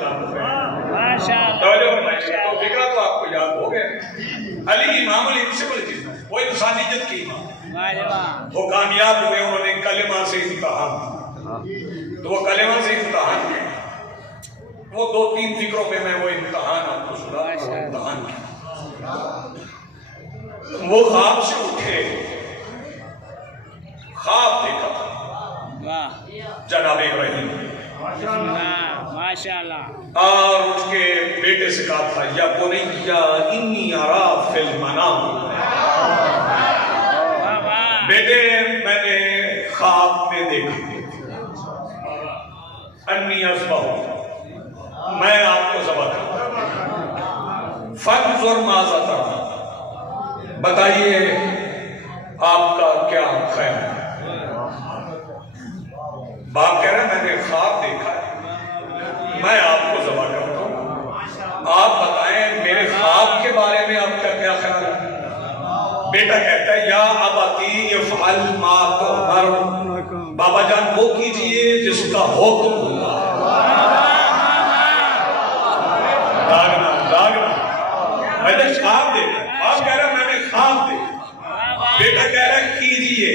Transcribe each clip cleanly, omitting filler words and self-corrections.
تو فکرہ تو آپ کو یاد ہو گیا. علی امام الانسبل کی وہ انسانیت کی امام، وہ کامیاب ہوئے، انہوں نے کلمہ سے امتحان، تو وہ کلمہ سے امتحان کیا. وہ 2-3 فکروں میں وہ امتحان آپ کو سنا. امتحان کیا، وہ خواب سے اٹھے، خواب دیکھا تھا جناب ابراہیم، اور اس کے بیٹے سے کہا تھا یا بنی انی ارا فی المنام، بیٹے میں نے خواب میں دیکھا انی اذبح، میں آپ کو ذبح کروں، فانظر ماذا ترى، بتائیے آپ کا کیا خیال ہے. باپ کہہ رہے ہیں میں نے خواب دیکھا ہے، میں آپ کو ذبح کرتا ہوں، آپ بتائیں میرے خواب کے بارے میں آپ کا کیا خیال ہے. بیٹا کہتا ہے یا ابتی افعل ما تؤمر، بابا جان وہ کیجئے جس کا حکم ہوگا. میں نے خواب دیکھا، آپ کہہ رہے ہیں میں نے خواب دیکھا، بیٹا کہہ رہا ہے کیجئے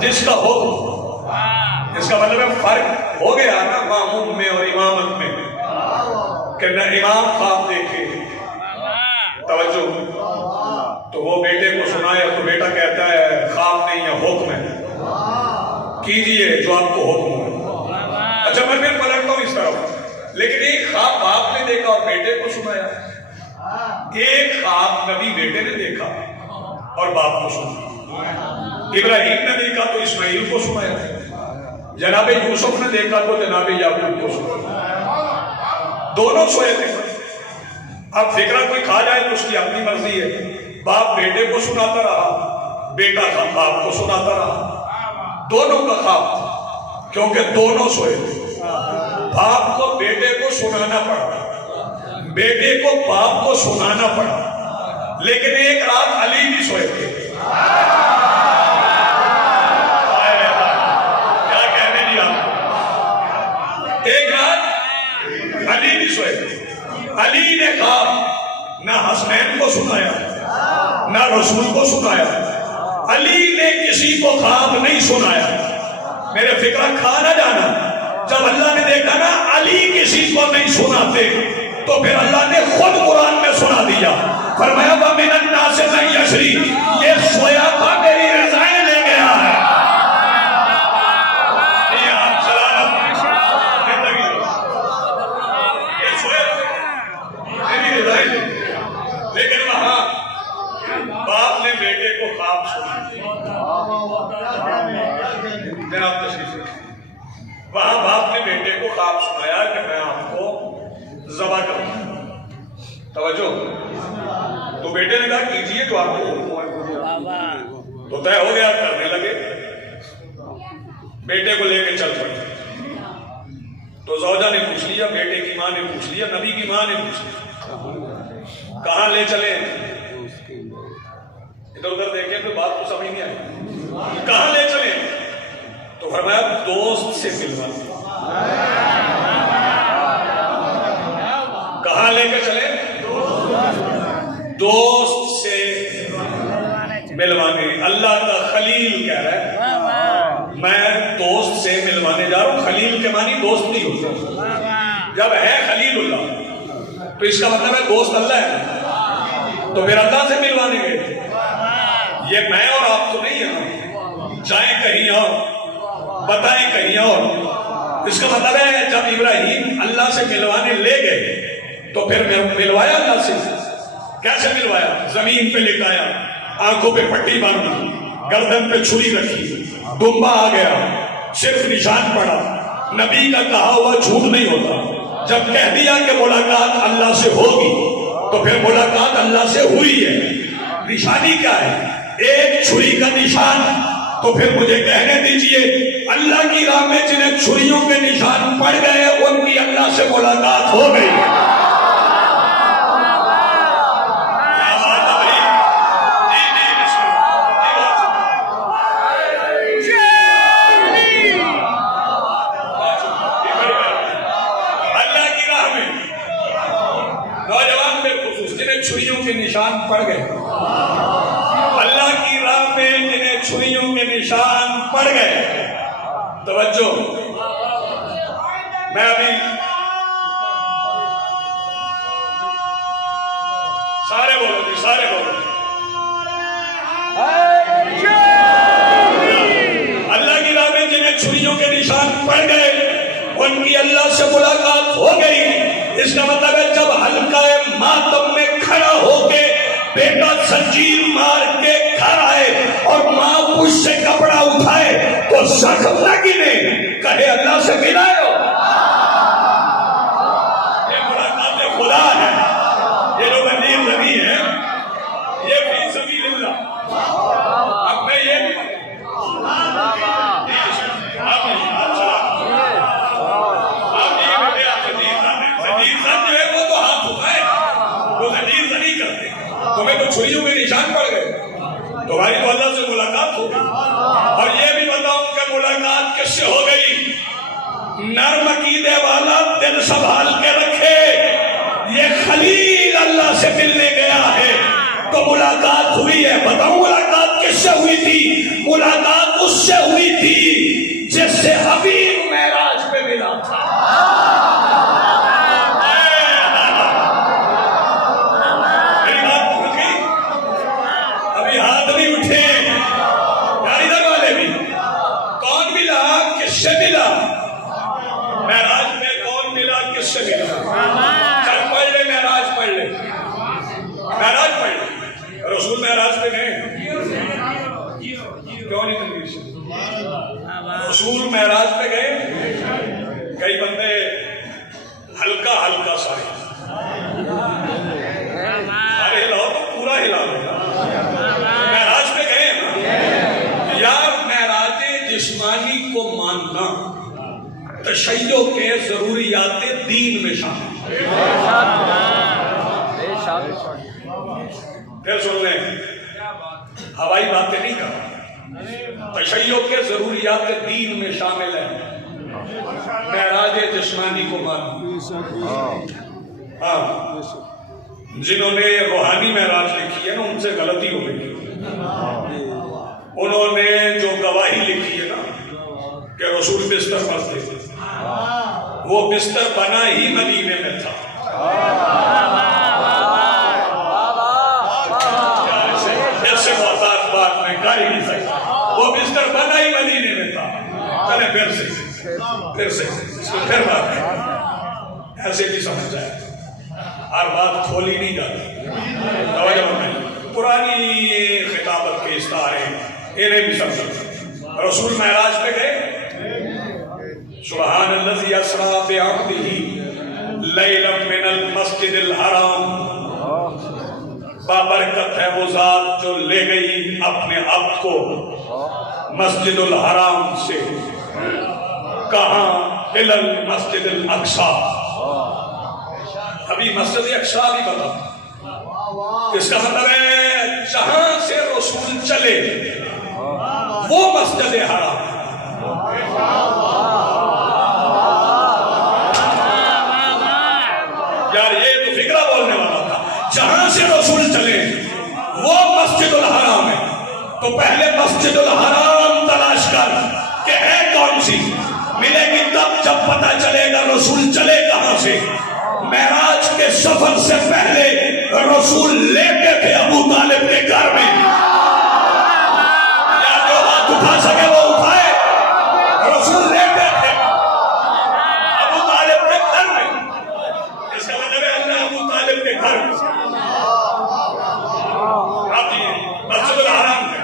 جس کا حکم. اس کا مطلب ہے فرق ہو گیا نا ماموم میں اور امامت میں، کہ نہ امام خواب دیکھے. توجہ، تو وہ بیٹے کو سنایا تو بیٹا کہتا ہے خواب نہیں ہے حکم ہے، کیجئے جو آپ کو حکم ہو. اچھا میں پھر پلٹتا ہوں اس طرف، لیکن ایک خواب باپ نے دیکھا اور بیٹے کو سنایا، ایک خواب نبی بیٹے نے دیکھا اور باپ کو سنا. ابراہیم نے دیکھا تو اسماعیل کو سنایا، جناب یوسف نے دیکھا تو جناب یعقوب کو سنایا. دونوں سوئے تھے. اب فکرہ کوئی کھا جائے تو اس کی اپنی مرضی ہے. باپ بیٹے کو سناتا رہا، بیٹا باپ کو سناتا رہا، دونوں کا خواب تھا کیونکہ دونوں سوئے تھے. باپ کو بیٹے کو سنانا پڑا، بیٹے کو باپ کو سنانا پڑا، لیکن ایک رات علی بھی سوئے تھے. کیا کہنے دیا، ایک رات علی بھی سوئے تھے. علی نے خواب نہ حسنین کو سنایا نہ رسول کو سنایا، علی نے کسی کو خواب نہیں سنایا. میرے فکرہ کھا نہ جانا، جب اللہ نے دیکھا نا علی کسی کو نہیں سناتے تو پھر اللہ نے خود قرآن میں سنا دیا. فرمایا وَمِنَ النَّاسِ مَن يَشْرِي، یہ سویا تھا میری رضائیں لے گیا ہے. لیکن وہاں باپ نے بیٹے کو خواب سنا. جناب تشریف رکھیں. وہاں باپ نے بیٹے کو خواب سنایا کہ میں آپ کو ذبح کروں. توجہ، تو بیٹے نے کہا کیجئے جو آپ کو. تو طے ہو گیا، کرنے لگے. بیٹے کو لے کے چل پڑے. تو زوجہ نے پوچھ لیا، بیٹے کی ماں نے پوچھ لیا، نبی کی ماں نے پوچھ لیا کہاں لے چلے. ادھر ادھر دیکھیں تو بات تو سمجھ نہیں آئی. کہاں لے چلے تو فرمایا دوست سے ملوا. کہاں لے کے چلے، دوست سے ملوانے. اللہ کا خلیل کہہ رہا ہے میں دوست سے ملوانے جا رہا ہوں. خلیل کے معنی دوست نہیں ہوتا. جب ہے خلیل اللہ تو اس کا مطلب ہے دوست اللہ ہے. تو پھر اللہ سے ملوانے گئے. یہ میں اور آپ تو نہیں ہیں، جائیں کہیں اور بتائیں کہیں اور. اس کا مطلب ہے جب ابراہیم اللہ سے ملوانے لے گئے تو پھر ملوایا اللہ سے. کیسے ملوایا؟ زمین پہ لٹایا، آنکھوں پہ پٹی باندھی، گردن پہ چھری رکھی، دمبا آ گیا، صرف نشان پڑا. نبی کا کہا ہوا جھوٹ نہیں ہوتا. جب کہہ دیا کہ ملاقات اللہ سے ہوگی تو پھر ملاقات اللہ سے ہوئی ہے. نشانی کیا ہے؟ ایک چھری کا نشان. تو پھر مجھے کہنے دیجئے اللہ کی راہ میں جنہیں چھریوں کے نشان پڑ گئے ان کی اللہ سے ملاقات ہو گئی. اللہ میں نوجوان بالخصوص جنہیں چھریوں کے نشان پڑ گئے، اللہ کی راہ میں جنہیں چھریوں کے نشان پڑ گئے، توجہ، میں ابھی سارے بولو جی، سارے بولو، اللہ کی راہ میں جنہیں چھریوں کے نشان پڑ گئے ان کی اللہ سے ملاقات ہو گئی۔ اس کا مطلب ہے جب حلقہ ماتم میں کھڑا ہو کے بیٹا زنجیر مار کے گھر آئے اور ماں اس سے کپڑا اٹھائے تو زخم نہ گنے، کہے اللہ سے ملائے ہو، یہ ملاقات خدا ہے، یہ لوگ امیر نبی ہیں، یہ فی سبیل اللہ۔ اب میں یہ تمہیں تو چھریوں کے نشان پڑ گئے، تمہاری تو اللہ سے ملاقات ہو گئی۔ اور یہ بھی بتاؤں کہ ملاقات کس سے ہو گئی؟ نرم عقیدے والا دل سنبھال کے رکھے، یہ خلیل اللہ سے ملنے گیا ہے تو ملاقات ہوئی ہے۔ بتاؤں ملاقات کس سے ہوئی تھی؟ ملاقات اس سے ہوئی تھی جس سے ابھی معراج پہ ملا تھا۔ رسول معراج پہ گئے، کیوں نہیں تنگیش؟ رسول معراج پہ گئے، کئی بندے ہلکا ہلکا سارے ہلاؤ تو پورا ہلا دو۔ معراج پہ گئے یا معراج جسمانی کو ماننا تشیع کے ضروریات دین میں شامل۔ پھر سن لیں، ہوائی باتیں نہیں کر، تشیع کے ضروریات دین میں شامل ہے معراج جسمانی کو ماننا۔ ہاں، جنہوں نے روحانی معراج لکھی ہے نا ان سے غلطی ہو گئی، انہوں نے جو گواہی لکھی ہے نا کہ رسول بستر پڑھتے تھے، وہ بستر بنا ہی مدینے میں تھا۔ وہ بستر بنا ہی مدینے میں تھا۔ چلے پھر بات ہے، ایسے بھی سمجھ جائے، ہر بات کھولی نہیں جاتی۔ پرانی خطابت کے استعارے انہیں بھی سمجھ۔ رسول معراج پہ گئے، سبحان الذی اسریٰ بعبدہ لیلا من المسجد الحرام، بابرکت ہے وہ ذات جو لے گئی اپنے عبد کو مسجد الحرام سے کہاں، الی المسجد الاقصی۔ ابھی مسجد اقصی بھی بتا، اس کا مطلب ہے جہاں سے رسول چلے وہ مسجد حرام۔ یار یہ تو فکرہ بولنے والا تھا، جہاں سے رسول چلے وہ مسجد الحرام ہے۔ تو پہلے مسجد الحرام تلاش کر کہ ہے کون سی، ملے گی تب جب پتہ چلے گا رسول چلے کہاں سے۔ معراج کے سفر سے پہلے رسول لیٹے تھے ابو طالب کے گھر میں، یا جو ہاتھ اٹھا سکے وہ اٹھائے، رسول لیٹے تھے ابو طالب کے گھر میں۔ اس کا مطلب ہے اللہ ابو طالب کے گھر میں۔ مسجد الحرام ہے،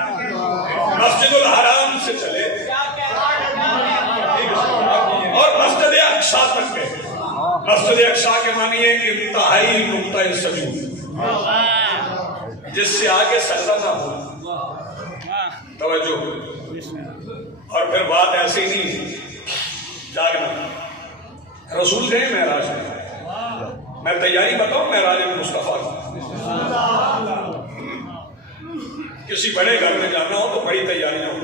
مسجد الحرام سے چلے اور مسجد اقصی تک گئے۔ مسجد اقصی کے معنی ہے انتہائی نقطۂ سجود، جس سے آگے سجدہ نہ ہو۔ توجہ، اور پھر بات ایسی نہیں جاگنا۔ رسول گئے معراج میں تیاری بتاؤں معراج مصطفیٰ کی۔ کسی بڑے گھر میں جانا ہو تو بڑی تیاریاں ہوں۔